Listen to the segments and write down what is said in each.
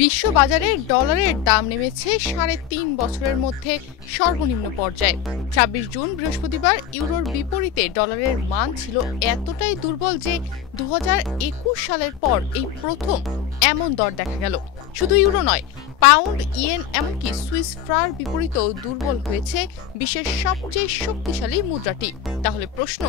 বিশ্ব বাজারে ডলারের দাম নেমেছে ৩.৫ বছরের মধ্যে সর্বনিম্ন পর্যায়ে। ২৬ জুন বৃহস্পতিবার ইউরোর বিপরীতে ডলারের মান ছিল এতটাই দুর্বল যে ২০২১ সালের পর এই প্রথম এমন দর দেখা গেল। শুধু ইউরো নয়, পাউন্ড, ইয়েন এমনকি সুইস ফ্রার বিপরীতেও দুর্বল হয়েছে বিশ্বের সবচেয়ে শক্তিশালী মুদ্রাটি। তাহলে প্রশ্ন,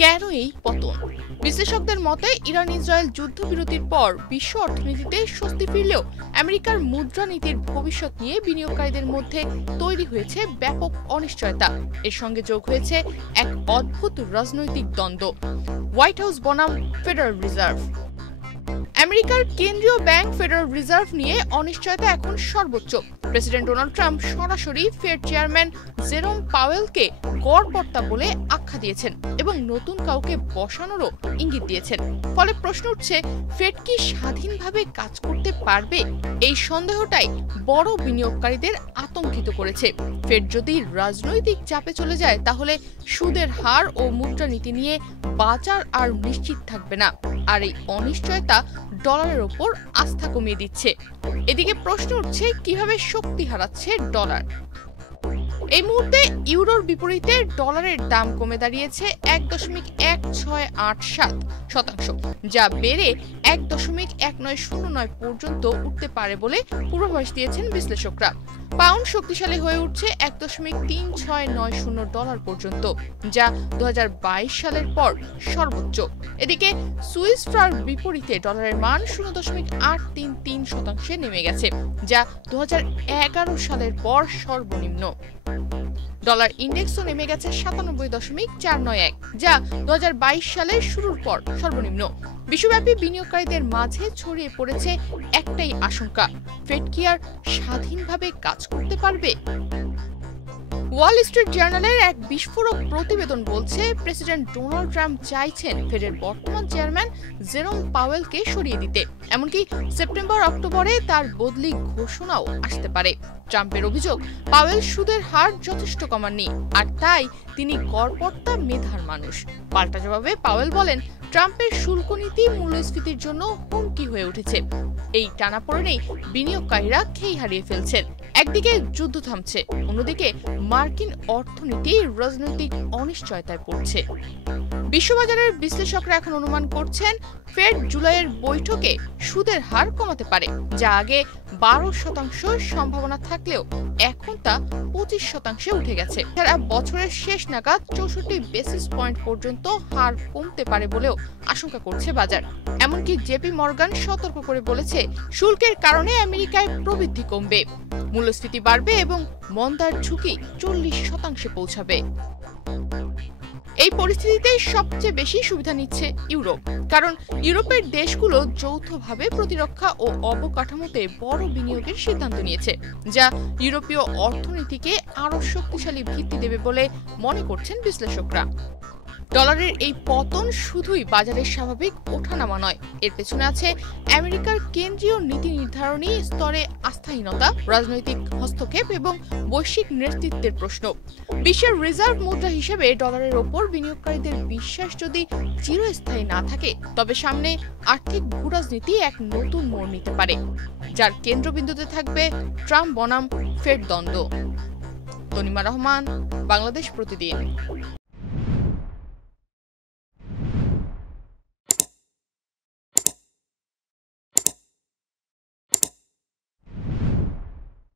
কেন এই পতন? বিশ্লেষকদের মতে ইরান ইসরায়েল যুদ্ধবিরতির পর বিশ্ব অর্থনীতিতে স্বস্তি ফিরলেও আমেরিকার মুদ্রানীতির ভবিষ্যৎ নিয়ে বিনিয়োগকারীদের মধ্যে তৈরি হয়েছে ব্যাপক অনিশ্চয়তা। এর সঙ্গে যোগ হয়েছে এক অদ্ভুত রাজনৈতিক দ্বন্দ্ব, হোয়াইট হাউস বনাম ফেডারেল রিজার্ভ। আমেরিকার কেন্দ্রীয় ব্যাংক ফেডারেল রিজার্ভ নিয়ে অনিশ্চয়তা এখন সর্বোচ্চ। প্রেসিডেন্ট ডোনাল্ড ট্রাম্প সরাসরি ফেড চেয়ারম্যান জেরোম পাওয়েলকে গড়পড়তা বলে আখ্যা দিয়েছেন এবং নতুন কাউকে বসানোরও ইঙ্গিত দিয়েছেন। ফলে প্রশ্ন উঠছে, ফেড কি স্বাধীনভাবে কাজ করতে পারবে? এই সন্দেহটাই বড় বিনিয়োগকারীদের আতঙ্কিত করেছে। ফেড যদি রাজনৈতিক চাপে চলে যায় তাহলে সুদের হার ও মুদ্রানীতি নিয়ে বাজার আর নিশ্চিত থাকবে না, আর এই অনিশ্চয়তা ডলারের ওপর আস্থা কমিয়ে দিচ্ছে। এদিকে প্রশ্ন উঠছে, কিভাবে শক্তি হারাচ্ছে ডলার? এই মুহূর্তে ইউরোর বিপরীতে ডলারের দাম কমে দাঁড়িয়েছে ১.১৬৮৭%, যা বেড়ে ১.১৯০৯ পর্যন্ত উঠতে পারে বলে পূর্বাভাস দিয়েছেন বিশ্লেষকরা। পাউন্ড শক্তিশালী হয়ে উঠছে ১.৩৬৯০ ডলার পর্যন্ত, যা ২০২২ সালের পর সর্বোচ্চ। এদিকে সুইস ফ্রার বিপরীতে ডলারের মান ০.৮৩৩% নেমে গেছে, যা ২০১১ সালের পর সর্বনিম্ন। ডলার ইন্ডেক্সও নেমে গেছে ৯৭.৪৯১, যা ২০২২ সালের শুরুর পর সর্বনিম্ন। বিশ্বব্যাপী বিনিয়োগকারীদের মাঝে ছড়িয়ে পড়েছে একটাই আশঙ্কা, ফেড কি আর স্বাধীনভাবে কাজ করতে পারবে? ওয়াল স্ট্রিট জার্নালের এক বিস্ফোরক প্রতিবেদন বলছে, প্রেসিডেন্ট ডোনাল্ড ট্রাম্প চাইছেন ফেডের বর্তমান চেয়ারম্যান জেরোম পাওয়েলকে সরিয়ে দিতে। এমনকি সেপ্টেম্বর-অক্টোবরে তার বদলি ঘোষণাও আসতে পারে। ট্রাম্পের অভিযোগ, পাওয়েল সুদের হার যথেষ্ট কমাননি, আর তাই তিনি গড়পড়তা মেধার মানুষ। পাল্টা জবাবে পাওয়েল বলেন, ট্রাম্পের শুল্ক নীতি মূল্যস্ফীতির জন্য হুমকি হয়ে উঠেছে। এই টানাপোড়েনেই বিনিয়োগকারীরা খেই হারিয়ে ফেলছেন। একদিকে যুদ্ধ থামছে, অন্যদিকে মার্কিন অর্থনীতি রাজনৈতিক অনিশ্চয়তায় পড়ছে। বিশ্ববাজারের বিশ্লেষকরা এখন অনুমান করছেন, ফেড জুলাইয়ের বৈঠকে সুদের হার কমাতে পারে, যা আগে ১২% সম্ভাবনা থাকলেও এখন তা ২৫% উঠে গেছে। এছাড়া বছরের শেষ নাগাদ ৬৪ বেসিস পয়েন্ট পর্যন্ত হার কমতে পারে বলেও আশঙ্কা করছে বাজার। এমনকি জেপি মর্গান সতর্ক করে বলেছে, শুল্কের কারণে আমেরিকায় প্রবৃদ্ধি কমবে, মূল্যস্ফীতি বাড়বে এবং মন্দার ঝুঁকি ৪০% পৌঁছাবে। এই পরিস্থিতিতে সবচেয়ে বেশি সুবিধা নিচ্ছে ইউরোপ, কারণ ইউরোপের দেশগুলো যৌথভাবে প্রতিরক্ষা ও অবকাঠামোতে বড় বিনিয়োগের সিদ্ধান্ত নিয়েছে, যা ইউরোপীয় অর্থনীতিকে আরও শক্তিশালী ভিত্তি দেবে বলে মনে করছেন বিশ্লেষকরা। ডলারের এই পতন শুধুই বাজারের স্বাভাবিক ওঠানামা নয়, এর পেছনে আছে আমেরিকার কেন্দ্রীয় নীতি নির্ধারণী স্তরে আস্থাহীনতা, রাজনৈতিক হস্তক্ষেপ এবং বৈশ্বিক নেতৃত্বের প্রশ্ন। বিশ্বের রিজার্ভ মুদ্রা হিসেবে ডলারের ওপর বিনিয়োগকারীদের বিশ্বাস যদি চিরস্থায়ী না থাকে, তবে সামনে আর্থিক ভূরাজনীতি এক নতুন মোড় নিতে পারে, যার কেন্দ্রবিন্দুতে থাকবে ট্রাম্প বনাম ফেড দ্বন্দ্ব। তনিমা রহমান, বাংলাদেশ প্রতিদিন।